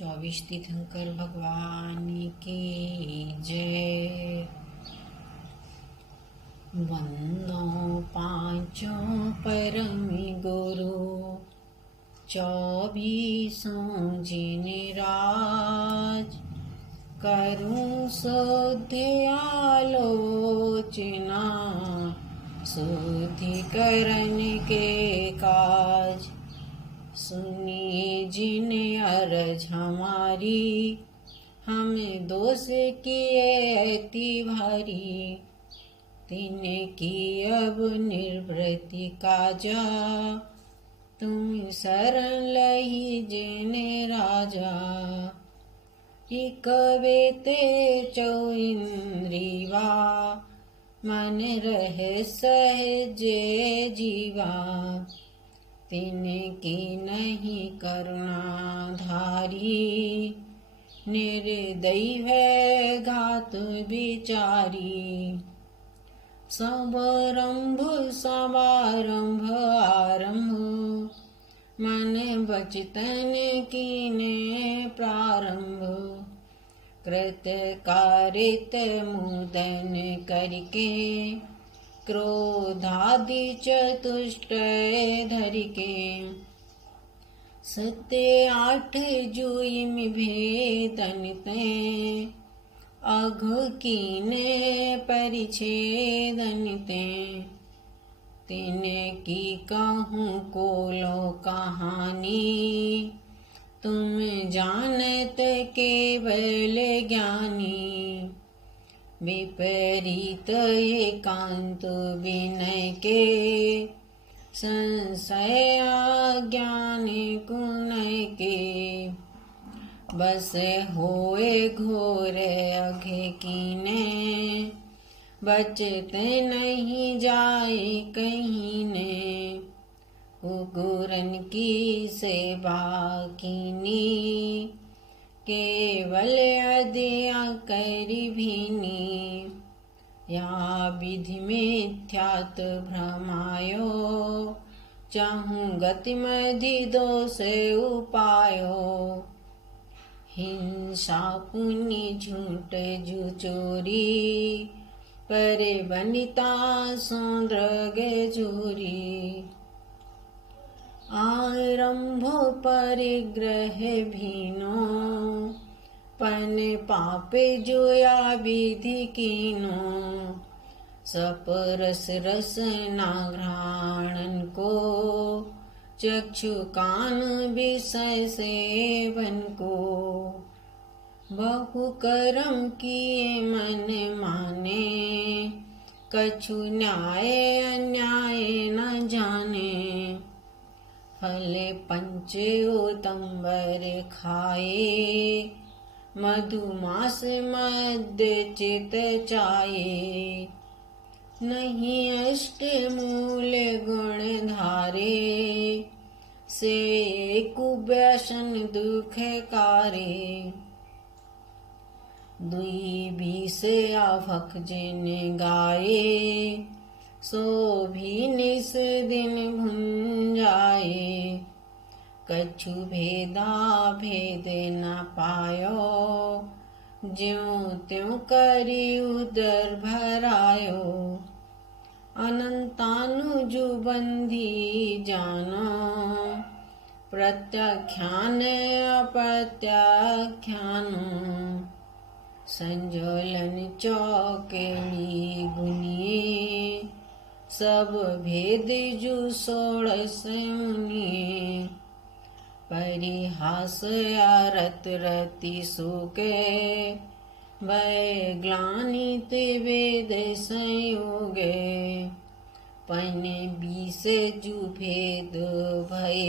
24 तीर्थंकर भगवान की जय। वंदो पांचों परम गुरु, 24 जिन राज। करूं शुद्ध आलोचना, शुद्धिकरण के काज। सुनिए जिन अरज हमारी, हम दोष किए अति भारी। तिनकी अब निर्वृत्ति काजा, तुम शरण लही जिन राजा। इक बेते चौइंद्रिवा, मन रहे सहजे जीवा। तिनकी नहीं करुणा धारी, निर्दयी है घात बिचारी। समारंभ समारंभ आरंभ, मन बचतन कीने प्रारंभ। कृत कारित मुदन करके, क्रोधादि चतुष्टय धरिके। 7-8 जुइम भेदन ते, अघ कीने परिच्छेदन ते। तिनकी कहूँ कोलो कहानी, तुम जानत केवल ज्ञानी। विपरीत एकांत विनय के, संशय अज्ञान कुनय के। बस होए घोर अघे कीने, बचत नहीं जाए कहीने। कुकुरन की सेवा कीनी, केवल अदया करी भीनी। या विधि मिथ्यात भ्रमायो, चाहूं गति मधि दोष उपायो। हिंसा पुण्य झूठ जू चोरी, पर बनिता सौंद्रग चोरी। आरंभ परिग्रह भीनो, पन पापे जोया विधि कीनो। सपरस रसना घ्राणन को, चक्षु कान विषय सेवन को। बहु कर्म किए मन माने, कछु न्याय अन्याय न जाने। फले पंच उत्तंबर खाए, मधुमास मध्य चित चाये। नहीं अष्ट मूल गुण धारे, से कुव्यसन दुख कारे। 2-20 आवक जिन गाये, सो भी निस दिन भुंजाए। कछु भेदा भेद न पायो, ज्यों त्यों करी उदर भरायो। अनंतानुजु बंधी जानो, प्रत्याख्यान अप्रत्याख्यानो। संजोलन चौकेड़ी गुनिए, सब भेद जू 16 मुनिए। परिहास आरत रति सुके, भय ग्लानि ते वेद संयोगे। पन 20 जू भेद भय,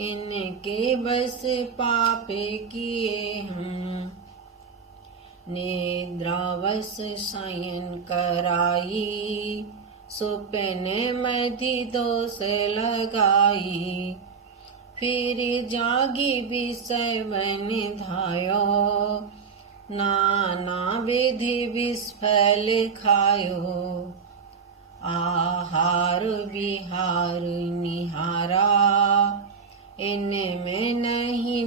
इनके बस पापे किए हम। निद्रावश शयन कराई, सुपने मधि दोष लगाई। फिर जागी विषय बन धायो, नाना विधि विस्फल खायो। आहार विहार निहारा, इनमें नहीं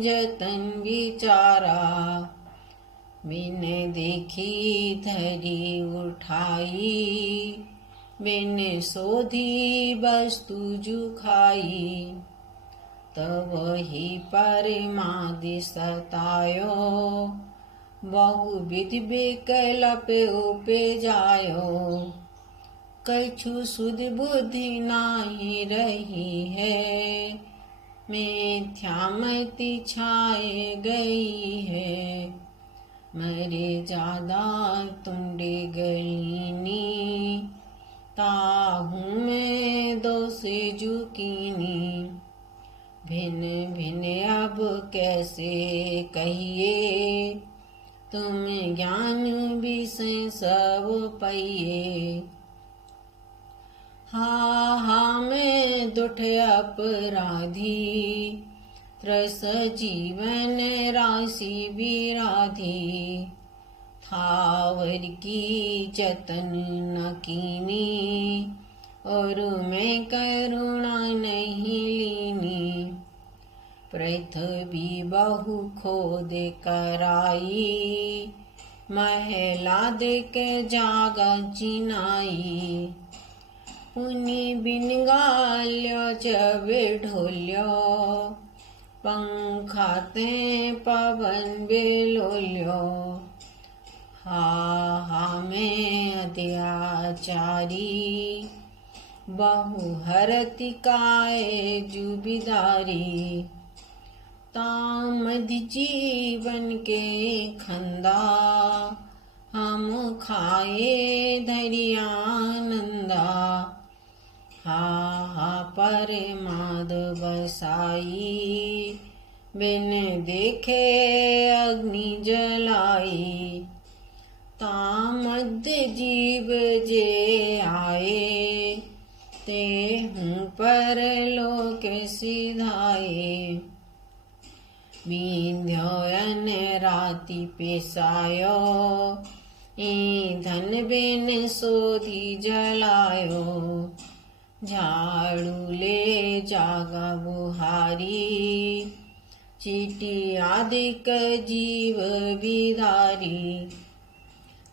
बिन देखी धरी उठाई, बिन सोधी वस्तु जुखाई। तब ही परमादि सतायो, बहुविध विकल्प उपजायो। कछु सुध बुद्धि नाही रही है, मिथ्यामति छाए गई है। मरे ज्यादा तुंडे गलीनी, ताहू में दोष जुकीनी। भिन्न भिन्न अब कैसे कहिए, तुम ज्ञान विषय सब पाइए। हा मैं दुठ अपराधी, त्रस जीवन राशि विराधी। थावर की जतन न कीनी, और मैं करुणा नहीं लीनी। पृथ्वी बहु खोद कराई, महला देख जागा चिनाई। पुनि बिन गाल्यो जब ढोल्यो, पंखाते पवन बेलोल्यो। हा मैं अत्याचारी, बहु हरति काय जुबिदारी। तामद जीवन के खंदा, हम खाए धरियानंदा। हा परमाद बसाई, बिन देखे अग्नि जलाई। तामद जीव जे आए, ते हूँ परलोक सिधाए। विंध्योयन राति पेशायो, ईंधन बिन सोधी जलायो। झाड़ू ले जागा बुहारी, चीटी आदिक जीव विदारी।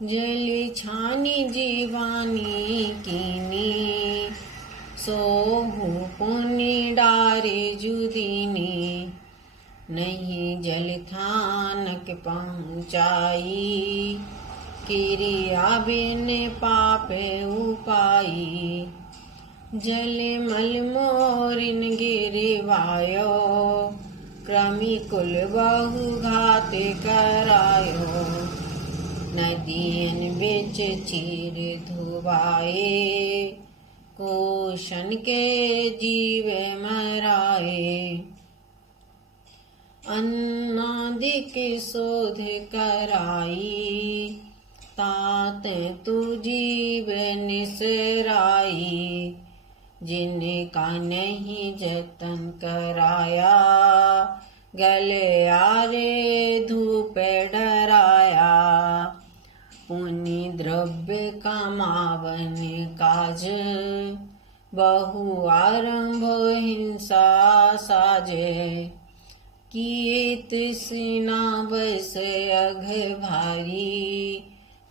जल छानी जीवानी कीनी, सोहू पुनि डारे जुदीनी। नहीं जल थानक पहुँचाई, क्रिया बिन पाप उपाई। जल मल मोरिन गिरवायो, क्रमी कुल बहु घात करायो। नदियन बिच चीर धुबाए, कोशन के जीव मराए। अन्नादिक शोध कराई, तात तू जीव निसराई। जिनका नहीं जतन कराया, गले आरे धूप डराया। पुनि द्रव्य कमावन काज, बहु आरंभ हिंसा साजे। किए तृष्णा बस अघ भारी,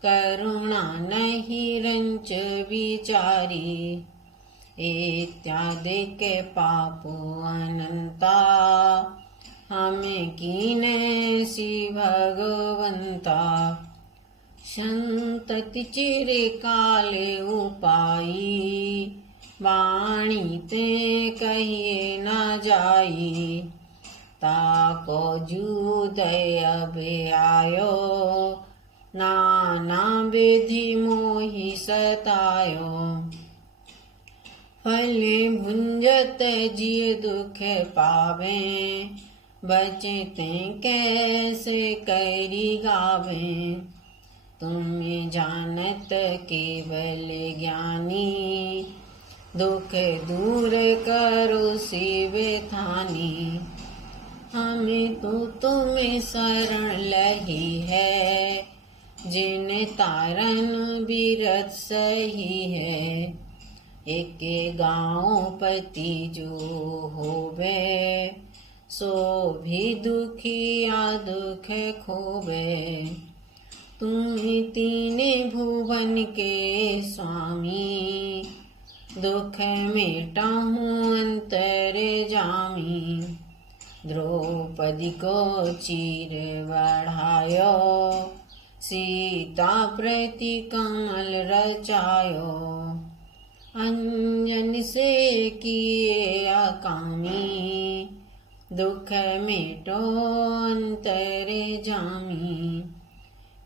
करुणा नहीं रंच विचारी। इत्यादि के पाप अनंता, हमें कीने सी भगवंता। संतति चिरकाल उपाई, वाणी ते कहिए न जाई। ताको जूदय अब आयो, नाना विधि मोहि सतायो। फल भुंजत जिय दुख पावे, बचते कैसे करी गावे। तुम जानत केवल ज्ञानी, दुख दूर करो शिव थानी। हमें तो तुम्हें शरण लही है, जिन तारन बिरत सही है। एक गाँव पति जो होवे, सो भी दुखिया दुख खोवे। तुम ही तीने भुवन के स्वामी, दुख मिटाहूँ अंतर्जामी। द्रौपदी को चीर बढ़ायो, सीता प्रति कमल रचायो। अंजन से किए अकामी, दुख मिटो अंतर्जामी।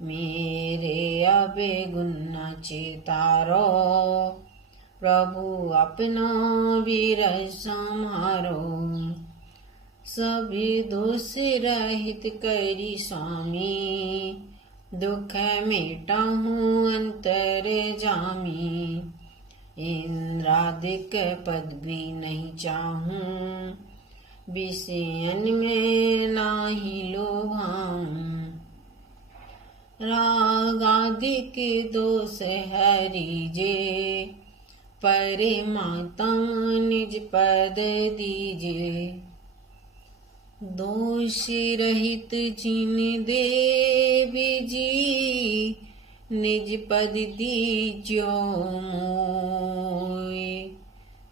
मेरे अबे गुण चितारो, प्रभु अपना वीर समारो। सभी दोष रहित करी स्वामी, दुख मिटाहूँ अंतर्जामी। इंद्रादिक पदवी नहीं चाहूँ, विषयन में नाही लोभाऊँ। रागादिक दोष हरिजे, परमात्म निज पद दीजे। दोष रहित जिन देवी जी, निज पद दीजो मोय।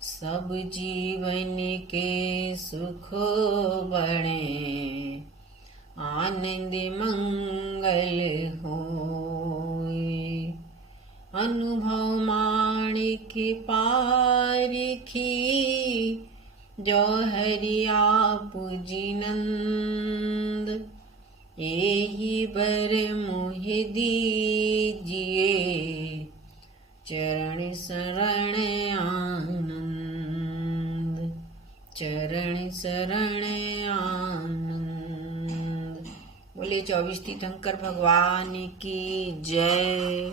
सब जीवन के सुख बढ़े, आनंद मंगल होय। अनुभव माणिक पारखी, जो हरि आप जिनंद। एहि बर मोहि दीजिए, चरण शरण आनंद। चरण शरण आनंद। बोले 24 तीर्थंकर भगवान की जय।